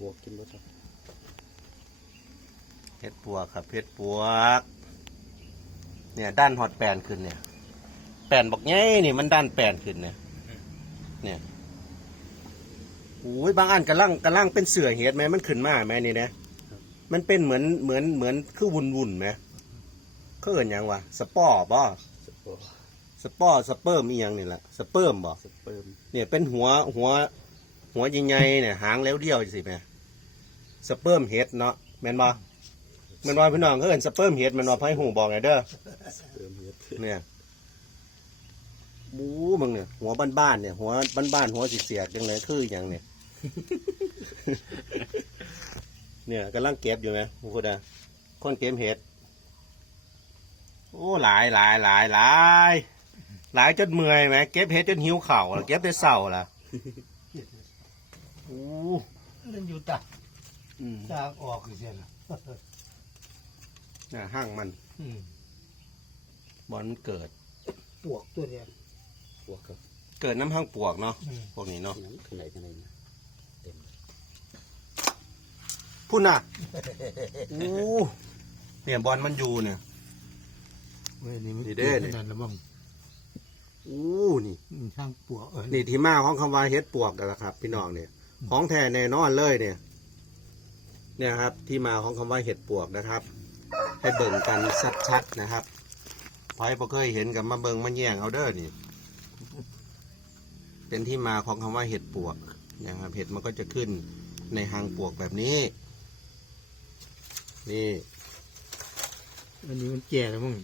บวกกินบ่ครับเห็ดปวกครับเห็ดปวก เนี่ยด้านฮอตแปนขึ้นเนี่ย แปนบอกไงนี่มันด้านแปนขึ้นเนี่ย เนี่ยโอ้ยบางอันกำลังกำลังเป็นเสือเห็ดไหมมันขึ้นมาไหมนี่นะมันเป็นเหมือนเหมือนเหมือนคือวุ่นวุ่นๆไหมเขาเอินหยังวะสปอร์บ่สปอร์สปอร์สเปิร์มอีหยังนี่แหละสเปิร์มบ่สเปิร์มเนี่ยเป็นหัวหัว หัวใหญ่ๆเนี่ยหางเลี้ยวเดียวสิแม่สเปิร์มเห็ดเนาะแม่นบ่แม่นว่าพี่น้องเขาเอินสเปิร์มเห็ดแม่นว่าไผหูบอกไงเด้อสเปิร์มเฮ็ดเนี่ยบูมึงเนี่ย หัวบ้านๆเนี่ย หัวบ้านๆหัวสิเสียกๆจังเลยคืออย่างเนี่ย เนี่ยกำลังเก็บอยู่ไหมพูดอะคนเก็บเห็ดโอ้หลายหลายหลายหลายหลายจนเมื่อยไหมเก็บเห็ดจนหิวเข่าแล้วเก็บได้เศร้าละ โอ้นั่นอยู่ตาอืมตากออกอีกเช่นน่ะห้างมันอืมบอลเกิด ปวกตัวเนี้ยบวกครับเกิดน้ำห้างปวกเนาะอืมพวกนี้เนาะนั้นข้างในข้างในนะเต็มเลยพุ่นน่ะโอ้เนี่ยบอลมันอยู่เนี่ย เว้ยนี่มันนี่เด้อขนาดละมั้งโอ้นี่ อืมช่างปวกเออนี่ที่มาของคำว่าเฮ็ดปวกกันละครับ พี่น้องเนี่ย ของแท้แน่นอนเลยเนี่ย เนี่ยครับ ที่มาของคำว่าเห็ดปวกนะครับ ให้เบิ่งกันชัดๆนะครับพอยบ่เคยเห็นกับมาเบิ่งมาแย่งเอาเด้อนี่เป็นที่มาของคำว่าเห็ดปวกนะครับเห็ดมันก็จะขึ้นในหางปวกแบบนี้ นี่ อันนี้มันแก่แล้วมั้ง